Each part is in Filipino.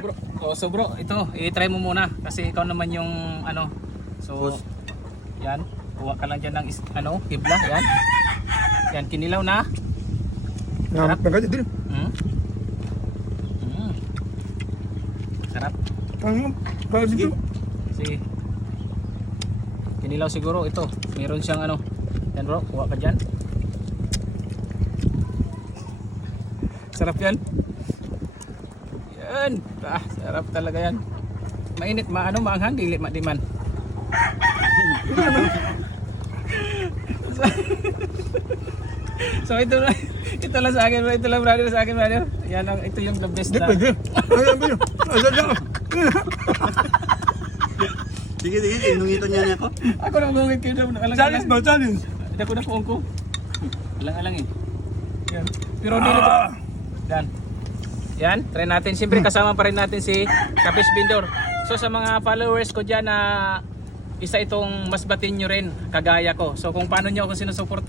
bro. So bro, ito, i-try mo muna kasi ikaw naman yung ano. So yan, kuha ka lang dyan ng hibla, yan. Yan, kinilaw na. Sarap. Nagkakit din. Sarap. Kaya dito. Kasi kinilaw siguro ito. Meron siyang ano. Yan bro, kuha ka dyan. Sarap yan. Yan. Sarap talaga yan. Mainit, maanghang, dili madiman. So ito lang sa akin, ito lang brother sa akin brother. Yan ang ito yung the best na. Pwede. Ayan ba yun? Ayan lang. Sige, inungito niya niya ako. Ako na magungit kayo na. Challenge ba? Challenge. Hindi ako na puong ko. Alang-alang eh. Yan. Pero hindi na ba? Yan. Yan, try natin. Siyempre kasama pa rin natin si Kapis Bindor. So sa mga followers ko dyan na isa itong masbatin nyo rin, kagaya ko. So kung paano nyo ako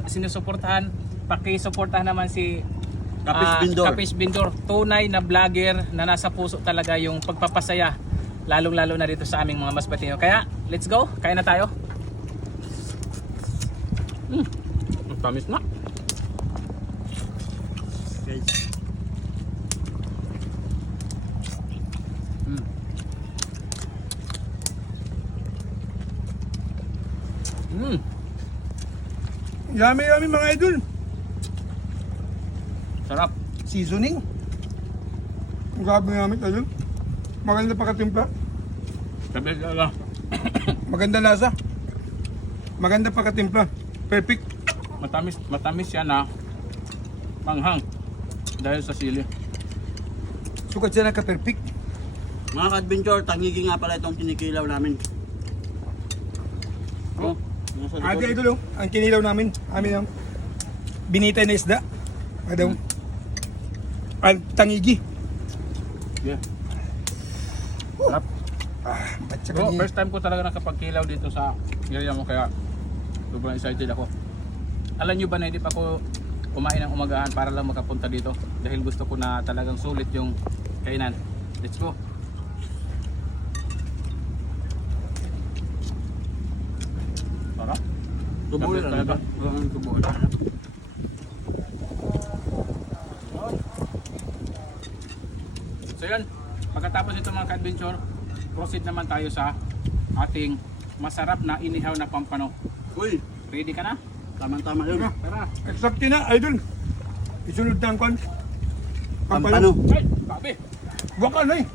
sinusuportahan, pakisuportahan naman si Kapis Bindor. Tunay na vlogger na nasa puso talaga yung pagpapasaya. Lalong-lalo na dito sa aming mga masbatin. Kaya, let's go. Kain na tayo. Tamis na. Guys. Yummy, yummy mga idol. Sarap. Seasoning. Grabe yummy idol. Maganda pagkatimpla. Sabi talaga. Maganda lasa. Maganda pagkatimpla. Perfect. Matamis yan na manghang dahil sa sili. Sukat siya naka-perfect. Mga ka-adventure, tangigi nga pala itong kinikilaw namin. Oh, nasa likod. Ate idol, ang kinilaw namin. Amin ang binitay na isda.Adaw. Ang tangigi. Yeah. Sarap. Batsa Bro, ka first time ko talaga nakapagkilaw dito sa area mo kaya sobrang excited ako. Alam nyo ba na hindi pa ako kumain ng umagahan para lang makapunta dito dahil gusto ko na talagang sulit yung kainan. Let's go. Sarap. Tubuin Gabi lang talaga. ito. Tubuin. So yun, pagkatapos ito mga ka-adventure, proceed naman tayo sa ating masarap na inihaw na pampano. Uy, Ready ka na? tama-tama yun. Tara. Exact na idol. Isunod na ang kwan. Pampano. Ay, babi. Waka na eh.